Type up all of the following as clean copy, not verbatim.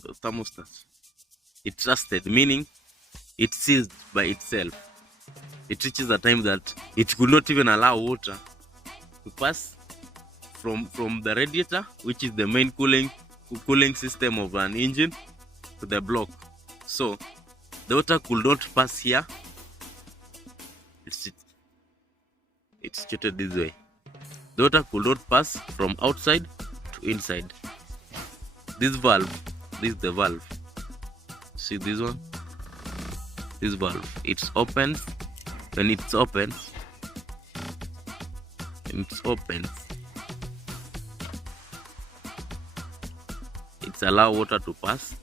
thermostat. It's trusted, meaning it seized by itself. It reaches a time that it could not even allow water to pass from the radiator, which is the main cooling system of an engine, to the block. So the water could not pass here. It's treated this way. The water could not pass from outside to inside. This valve, this is the valve. See this one? This valve. It's opens. When it's opens, it's allow water to pass.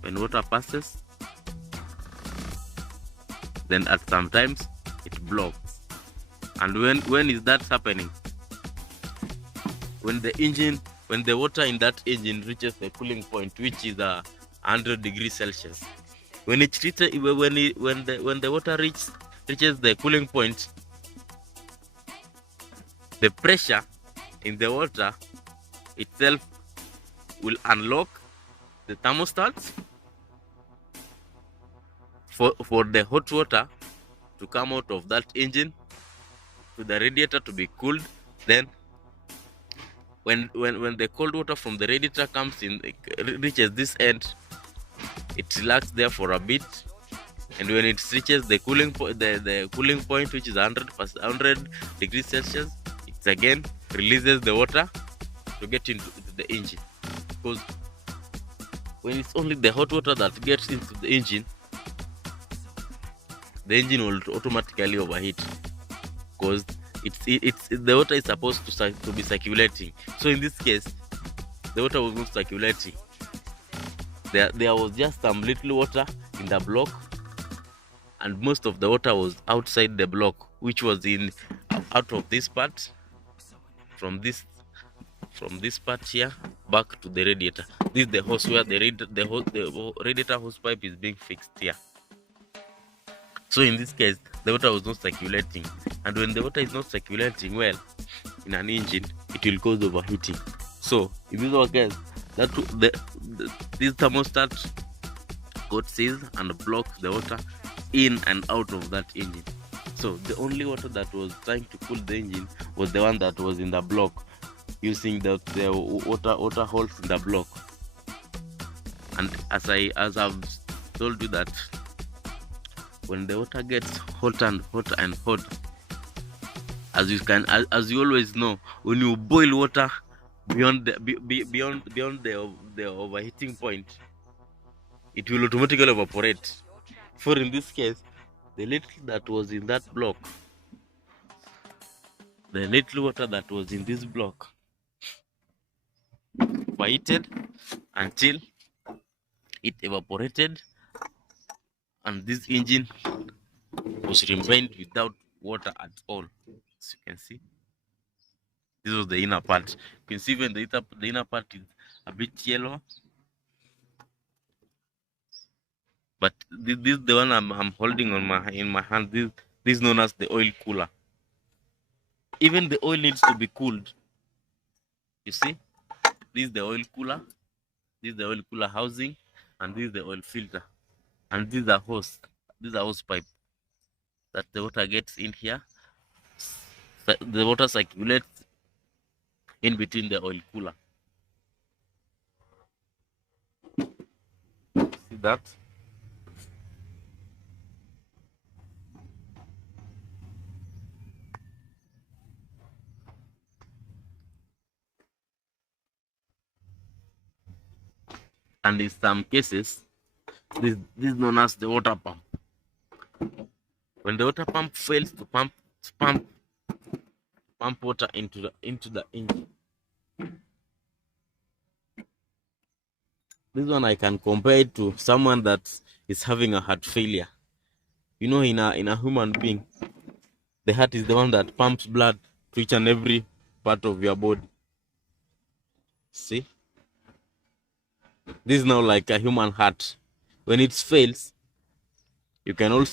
When water passes, then at sometimes it blocks. And when is that happening? When the water in that engine reaches the cooling point, which is 100 degrees Celsius. When the water reaches the cooling point, the pressure in the water itself will unlock the thermostat for the hot water to come out of that engine to the radiator to be cooled. Then when the cold water from the radiator comes in, reaches this end, it relaxes there for a bit, and when it reaches the cooling point, which is 100 degrees Celsius, it again releases the water to get into the engine. Because when it's only the hot water that gets into the engine will automatically overheat, because the water is supposed to be circulating. So in this case, the water was not circulating. There was just some little water in the block, and most of the water was outside the block, which was out of this part, from this part here back to the radiator. This is the hose where the radiator hose pipe is being fixed here. So in this case, the water was not circulating, and when the water is not circulating well in an engine, it will cause overheating. So in this case, this thermostat got seized and blocked the water in and out of that engine. So the only water that was trying to cool the engine was the one that was in the block, using the water holes in the block. And as I've told you that when the water gets hot and hot and hot, as you always know, when you boil water beyond the overheating point, it will automatically evaporate. For in this case, the little that was in that block, the little water that was in this block, overheated until it evaporated, and this engine was remained without water at all. As you can see, this was the inner part. You can see even the inner part is a bit yellow, but this is the one I'm holding in my hand. This is known as the oil cooler. Even the oil needs to be cooled. You see, this is the oil cooler. This is the oil cooler housing, and this is the oil filter, and this is a hose. This is a hose pipe that the water gets in here. The water circulates in between the oil cooler. See that? And in some cases, this is known as the water pump. When the water pump fails to pump water into the engine, this one I can compare it to someone that is having a heart failure. You know, in a human being, the heart is the one that pumps blood to each and every part of your body. See, this is now like a human heart. When it fails, you can also